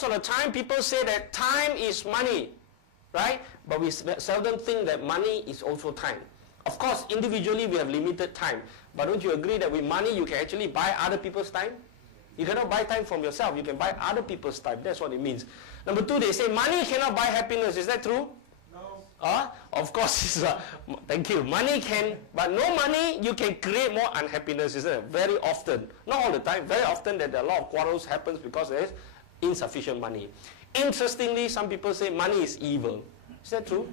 Most of the time people say that time is money, right? But we seldom think that money is also time. Of course, individually we have limited time. But don't you agree that with money you can actually buy other people's time? You cannot buy time from yourself. You can buy other people's time. That's what it means. Number two, they say money cannot buy happiness. Is that true? No. Of course, thank you. Money can, but no money, you can create more unhappiness, isn't it? Very often. Not all the time. Very often that a lot of quarrels happens because there is insufficient money. Interestingly, some people say money is evil. Is that true?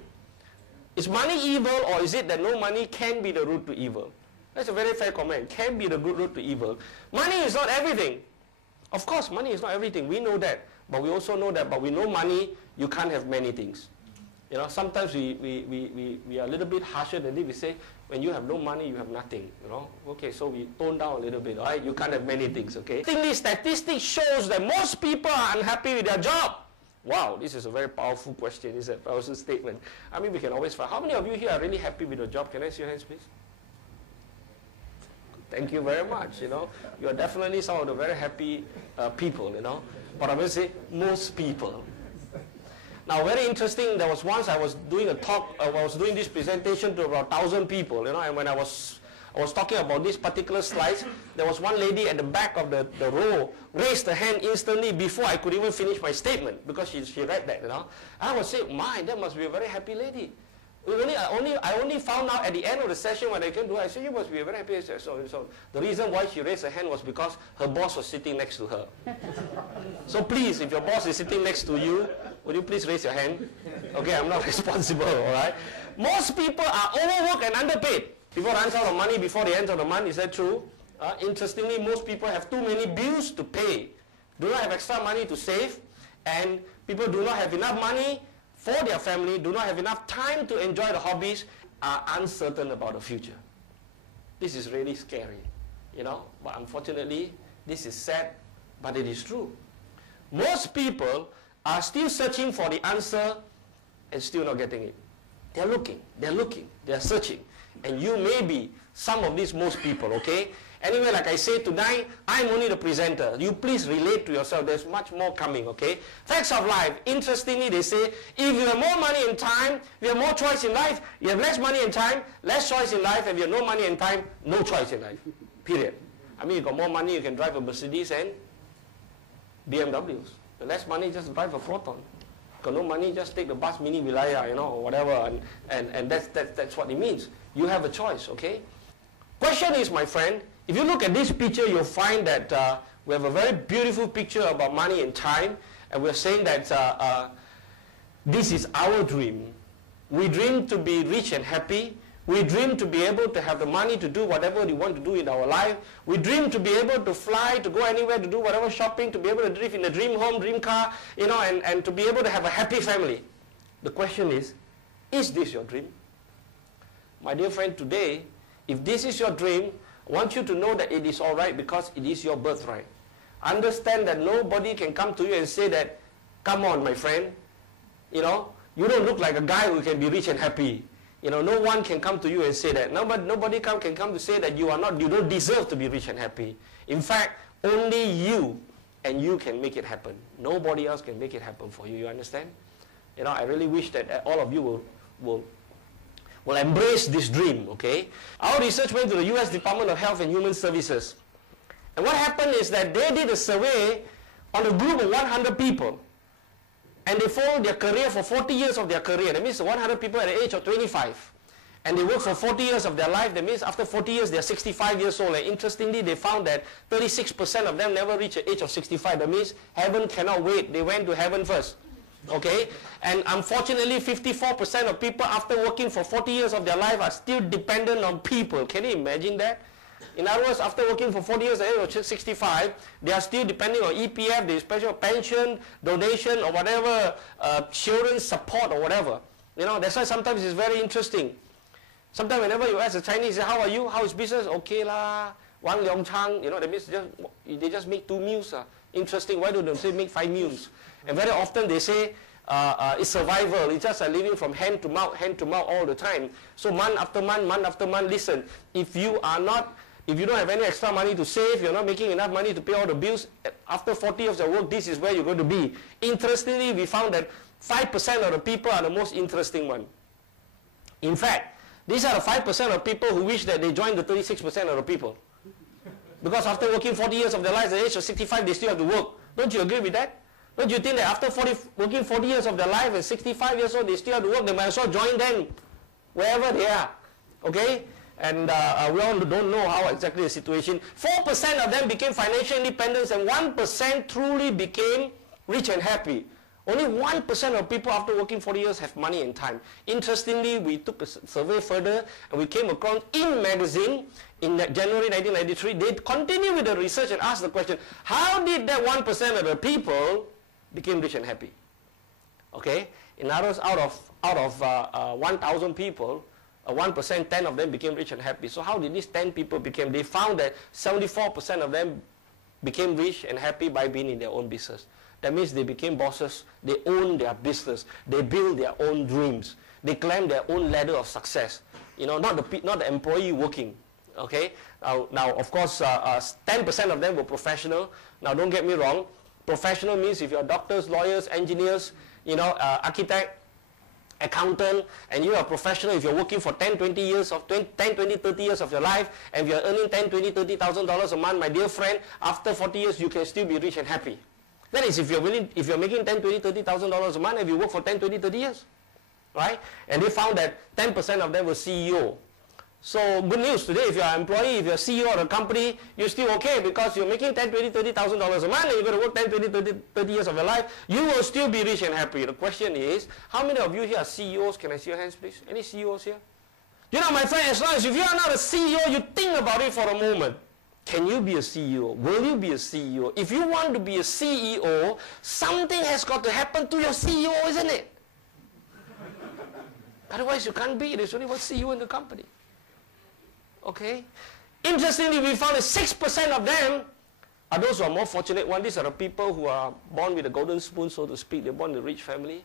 Is money evil, or is it that no money can be the root to evil? That's a very fair comment. Can be the good root to evil. Money is not everything. Of course, money is not everything. We know that. But we also know that, but with no money, you can't have many things. You know, sometimes we are a little bit harsher than this. We say, when you have no money, you have nothing. You know, okay, so we tone down a little bit. All right, you can't have many things. Okay. The statistics shows that most people are unhappy with their job. Wow, this is a very powerful question. It's a powerful statement. I mean, we can always find. How many of you here are really happy with your job? Can I see your hands, please? Thank you very much. You know, you are definitely some of the very happy people. You know, but I will say most people. Now, very interesting, there was once I was doing a talk, I was doing this presentation to about 1,000 people, you know, and when I was talking about this particular slides, there was one lady at the back of the row raised her hand instantly before I could even finish my statement, because she read that, you know. I was saying, my, that must be a very happy lady. I only found out at the end of the session when I came to her, I said, you must be a very happy lady. So the reason why she raised her hand was because her boss was sitting next to her. So please, if your boss is sitting next to you, would you please raise your hand? Okay, I'm not responsible, all right? Most people are overworked and underpaid. People run out of money before the end of the month. Is that true? Interestingly, most people have too many bills to pay, do not have extra money to save, and people do not have enough money for their family, do not have enough time to enjoy the hobbies, are uncertain about the future. This is really scary, you know, but unfortunately, this is sad, but it is true. Most people are still searching for the answer and still not getting it. They're looking, they're searching. And you may be some of these most people, okay? Anyway, like I say tonight, I'm only the presenter. You please relate to yourself. There's much more coming, okay? Facts of life. Interestingly, they say, if you have more money and time, you have more choice in life. You have less money and time, less choice in life. If you have no money and time, no choice in life. Period. I mean, you got more money, you can drive a Mercedes and BMWs. The less money, just drive a Proton. Got no money, just take the bus Mini Vilaya, you know, or whatever, and that's what it means. You have a choice, okay? Question is, my friend, if you look at this picture, you'll find that we have a very beautiful picture about money and time, and we're saying that this is our dream. We dream to be rich and happy. We dream to be able to have the money to do whatever we want to do in our life. We dream to be able to fly, to go anywhere, to do whatever shopping, to be able to live in a dream home, dream car, you know, and to be able to have a happy family. The question is this your dream? My dear friend, today, if this is your dream, I want you to know that it is all right because it is your birthright. Understand that nobody can come to you and say that, come on, my friend, you know, you don't look like a guy who can be rich and happy. You know, no one can come to you and say that. Nobody can come to say that you don't deserve to be rich and happy. In fact, Only you and you can make it happen. Nobody else can make it happen for you. You understand? You know, I really wish that all of you will embrace this dream, okay? Our research went to the US Department of Health and Human Services. And what happened is that they did a survey on a group of 100 people. And they followed their career for 40 years of their career. That means 100 people at the age of 25. And they work for 40 years of their life. That means after 40 years, they're 65 years old. And interestingly, they found that 36% of them never reach the age of 65. That means heaven cannot wait. They went to heaven first. Okay? And unfortunately, 54% of people after working for 40 years of their life are still dependent on people. Can you imagine that? In other words, after working for 40 years at the age of 65, they are still depending on EPF, the special pension, donation, or whatever, children's support or whatever. You know, that's why sometimes it's very interesting. Sometimes whenever you ask a Chinese, say, how are you? How is business? Okay lah. Wang Liang Chang. You know, that means they just make 2 meals. Interesting. Why don't they say make 5 meals? And very often they say it's survival. It's just living from hand to mouth all the time. So month after month, listen, if you don't have any extra money to save, you're not making enough money to pay all the bills, after 40 years of work, this is where you're going to be. Interestingly, we found that 5% of the people are the most interesting one. In fact, these are the 5% of people who wish that they joined the 36% of the people. Because after working 40 years of their lives, at the age of 65, they still have to work. Don't you agree with that? Don't you think that after working 40 years of their life and 65 years old, they still have to work? They might as well join them wherever they are. Okay? And we all don't know how exactly the situation. 4% of them became financial independent and 1% truly became rich and happy. Only 1% of people after working 40 years have money and time. Interestingly, we took a survey further and we came across in magazine in January 1993. They continued with the research and asked the question, how did that 1% of the people became rich and happy? Okay? In other words, out of 1,000 people, 1%, 10 of them became rich and happy. So how did these 10 people become? They found that 74% of them became rich and happy by being in their own business. That means they became bosses, they own their business, they build their own dreams, they climb their own ladder of success. You know, not the employee working. Okay? Now of course, 10% of them were professional. Now don't get me wrong, professional means if you're doctors, lawyers, engineers, you know, architect, accountant, and you are a professional, if you're working for 10, 20 years of 10, 20, 30 years of your life, and you're earning 10, 20, $30,000 a month, my dear friend, after 40 years you can still be rich and happy. That is if you're making 10, 20, $30,000 a month and you work for 10, 20, 30 years. Right? And they found that 10% of them were CEO. So good news today, if you're an employee, if you're CEO of a company, you're still okay because you're making 10, 20, $30,000 a month and you're going to work 10, 20, 30 years of your life, you will still be rich and happy. The question is, how many of you here are CEOs? Can I see your hands, please? Any CEOs here? You know, my friend, as long as if you are not a CEO, you think about it for a moment. Can you be a CEO? Will you be a CEO? If you want to be a CEO, something has got to happen to your CEO, isn't it? Otherwise, you can't be. There's only one CEO in the company. Okay? Interestingly, we found that 6% of them are those who are more fortunate ones. These are the people who are born with a golden spoon, so to speak. They're born in a rich family.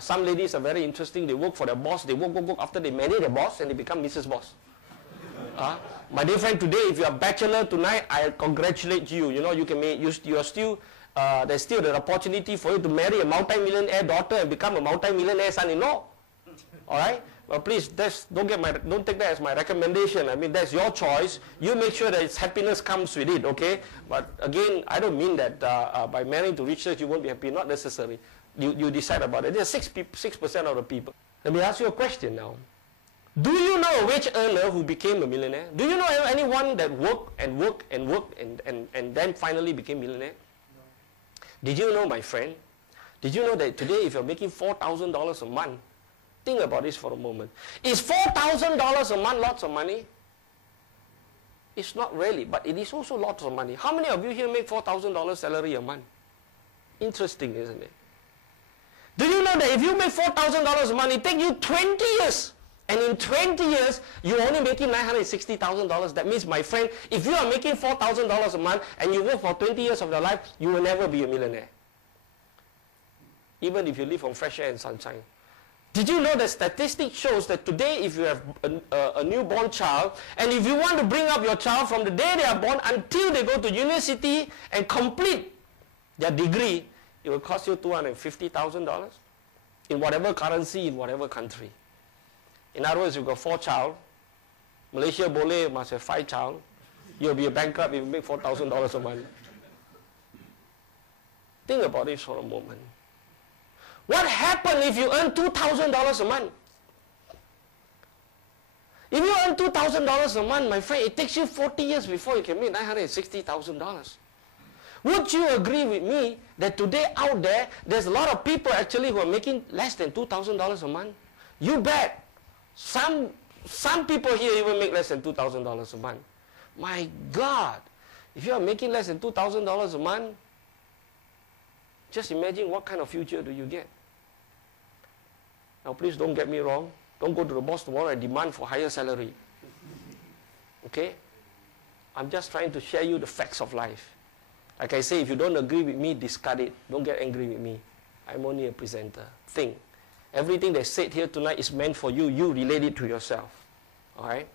Some ladies are very interesting. They work for their boss. They work after they marry their boss and they become Mrs. Boss. My dear friend, today, if you are a bachelor tonight, I congratulate you. You know, you are still, there's still the opportunity for you to marry a multi-millionaire daughter and become a multi-millionaire son-in-law. All right? Well, please, don't take that as my recommendation. I mean, that's your choice. You make sure that its happiness comes with it, okay? But again, I don't mean that by marrying to riches you won't be happy. Not necessary. You decide about it. There's 6% of the people. Let me ask you a question now. Do you know a wage earner who became a millionaire? Do you know anyone that worked and then finally became millionaire? No. Did you know, my friend? Did you know that today if you're making $4,000 a month, think about this for a moment. Is $4,000 a month lots of money? It's not really, but it is also lots of money. How many of you here make $4,000 salary a month? Interesting, isn't it? Do you know that if you make $4,000 a month, it takes you 20 years? And in 20 years, you're only making $960,000. That means, my friend, if you are making $4,000 a month and you work for 20 years of your life, you will never be a millionaire. Even if you live on fresh air and sunshine. Did you know that statistics shows that today if you have a newborn child, and if you want to bring up your child from the day they are born until they go to university and complete their degree, it will cost you $250,000 in whatever currency, in whatever country. In other words, you've got 4 child, Malaysia boleh must have 5 child, you'll be a bankrupt if you make $4,000 a month. Think about it for a moment. What happens if you earn $2,000 a month? If you earn $2,000 a month, my friend, it takes you 40 years before you can make $960,000. Would you agree with me that today out there, there's a lot of people actually who are making less than $2,000 a month? You bet. Some people here even make less than $2,000 a month. My God, if you are making less than $2,000 a month, just imagine what kind of future do you get. Now please don't get me wrong. Don't go to the boss tomorrow and demand for higher salary. Okay? I'm just trying to share you the facts of life. Like I say, if you don't agree with me, discard it. Don't get angry with me. I'm only a presenter. Think. Everything that's said here tonight is meant for you. You relate it to yourself. Alright?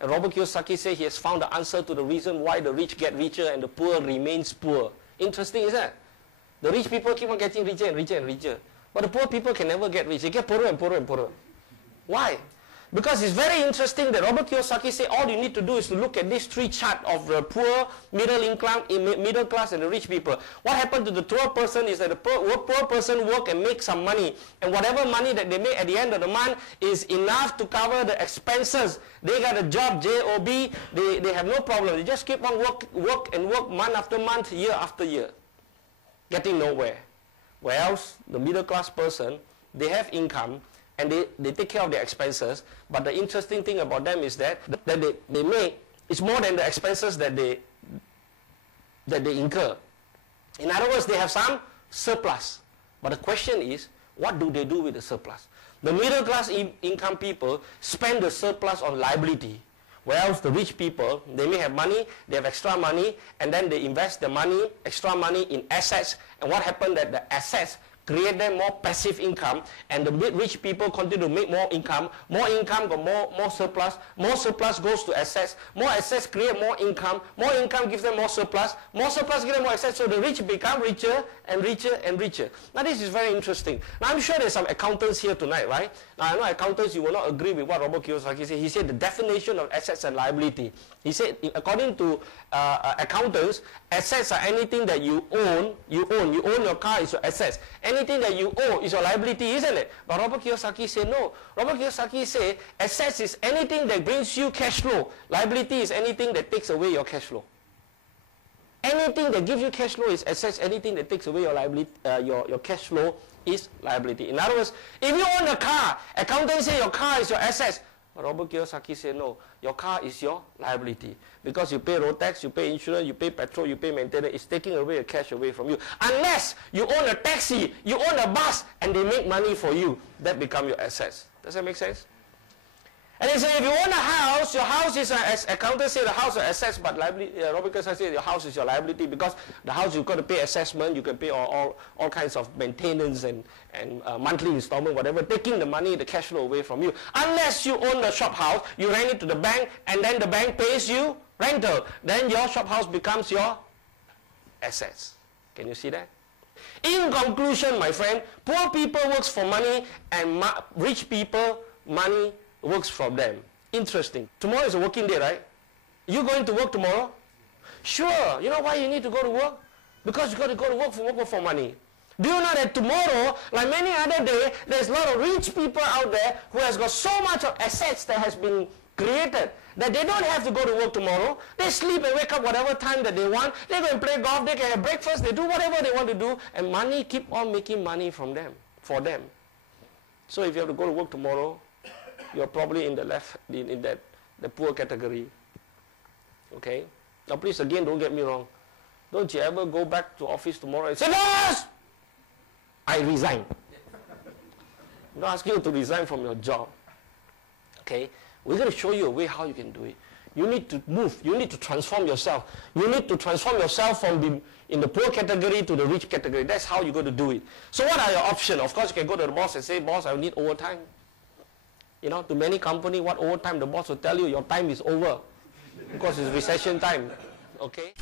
And Robert Kiyosaki said he has found the answer to the reason why the rich get richer and the poor remains poor. Interesting, isn't it? The rich people keep on getting richer and richer and richer. But the poor people can never get rich. They get poorer and poorer and poorer. Why? Because it's very interesting that Robert Kiyosaki said all you need to do is to look at these 3 charts of the poor, middle class and the rich people. What happened to the poor person is that the poor person work and make some money. And whatever money that they make at the end of the month is enough to cover the expenses. They got a job, job, they have no problem. They just keep on work month after month, year after year. Getting nowhere. Whereas the middle class person, they have income and they take care of their expenses, but the interesting thing about them is that they make is more than the expenses that they incur. In other words, they have some surplus. But the question is, what do they do with the surplus? The middle class income people spend the surplus on liability. Whereas the rich people, they may have money, they have extra money, and then they invest the money, extra money in assets. And what happened that the assets create them more passive income, and the rich people continue to make more income got more surplus goes to assets, more assets create more income gives them more surplus gives them more assets, so the rich become richer and richer and richer. Now this is very interesting. Now I'm sure there's some accountants here tonight, right? Now I know accountants, you will not agree with what Robert Kiyosaki said. He said the definition of assets and liability. He said according to accountants, assets are anything that you own your car is your assets. Anything that you owe is your liability, isn't it? But Robert Kiyosaki said no. Robert Kiyosaki said assets is anything that brings you cash flow. Liability is anything that takes away your cash flow. Anything that gives you cash flow is assets. Anything that takes away your liability, your cash flow is liability. In other words, if you own a car, accountants say your car is your assets. But Robert Kiyosaki said no, your car is your liability. Because you pay road tax, you pay insurance, you pay petrol, you pay maintenance, it's taking away the cash away from you. Unless you own a taxi, you own a bus, and they make money for you, that become your assets. Does that make sense? And they say if you own a house, your house is, as accountants say the house is assets, but liability, Robert Kiyosaki said your house is your liability, because the house you've got to pay assessment, you can pay all kinds of maintenance and monthly installment, whatever, taking the money, the cash flow away from you. Unless you own the shop house, you rent it to the bank, and then the bank pays you rental. Then your shop house becomes your assets. Can you see that? In conclusion, my friend, poor people works for money, and rich people, money works for them. Interesting. Tomorrow is a working day, right? You going to work tomorrow? Sure. You know why you need to go to work? Because you got to go to work for money. Do you know that tomorrow, like many other days, there's a lot of rich people out there who has got so much of assets that has been created that they don't have to go to work tomorrow. They sleep and wake up whatever time that they want. They go and play golf. They can have breakfast. They do whatever they want to do, and money keep on making money for them. So if you have to go to work tomorrow, you're probably in the poor category. Okay? Now please again, don't get me wrong. Don't you ever go back to office tomorrow and say, boss, I resign. I'm not asking you to resign from your job. Okay? We're going to show you a way how you can do it. You need to move. You need to transform yourself. You need to transform yourself from being in the poor category to the rich category. That's how you're going to do it. So what are your options? Of course, you can go to the boss and say, boss, I need overtime. You know, to many companies, what overtime, the boss will tell you, your time is over because it's recession time. Okay?